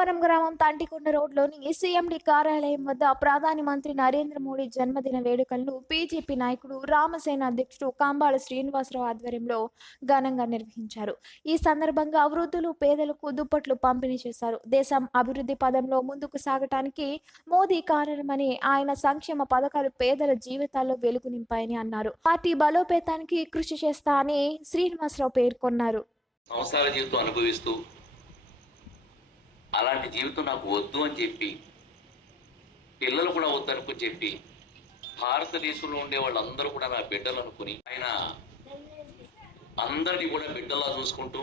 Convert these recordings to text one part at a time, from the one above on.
రామవరం గ్రామం తాంటికొండ రోడ్లోని సీఎండి కార్యాలయం వద్ద ప్రధాని మంత్రి నరేంద్ర మోడీ జన్మదిన వేడుకలను బీజేపీ నాయకుడు రామసేన అధ్యక్షుడు కంబాల శ్రీనివాసరావు ఆధ్వర్యంలో ఘనంగా నిర్వహించారు. ఈ సందర్భంగా వృద్ధులు, పేదలకు దుప్పట్లు పంపిణీ చేశారు. దేశం అభివృద్ధి పదంలో ముందుకు సాగటానికి మోదీ కారణమని, ఆయన సంక్షేమ పథకాలు పేదల జీవితాల్లో వెలుగు నింపాయని అన్నారు. పార్టీ బలోపేతానికి కృషి చేస్తా అని శ్రీనివాసరావు పేర్కొన్నారు. సంసార జీవితం అనుభవిస్తూ అలాంటి జీవితం నాకు వద్దు అని చెప్పి, పిల్లలు కూడా వద్దనుకుని చెప్పి, భారతదేశంలో ఉండే వాళ్ళందరూ కూడా నా బిడ్డలు అనుకుని ఆయన అందరినీ కూడా బిడ్డలా చూసుకుంటూ,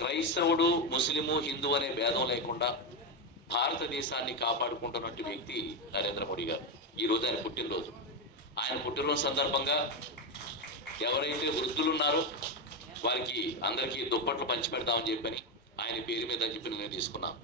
క్రైస్తవుడు, ముస్లిము, హిందూ అనే భేదం లేకుండా భారతదేశాన్ని కాపాడుకుంటున్నట్టు వ్యక్తి నరేంద్ర మోడీ గారు. ఈరోజు ఆయన పుట్టినరోజు. ఆయన పుట్టినరోజు సందర్భంగా ఎవరైతే వృద్ధులు ఉన్నారో వారికి అందరికీ దుప్పట్లు పంచిపెడతామని చెప్పని ఆయన పేరు మీద చెప్పి నేను తీసుకున్నాను.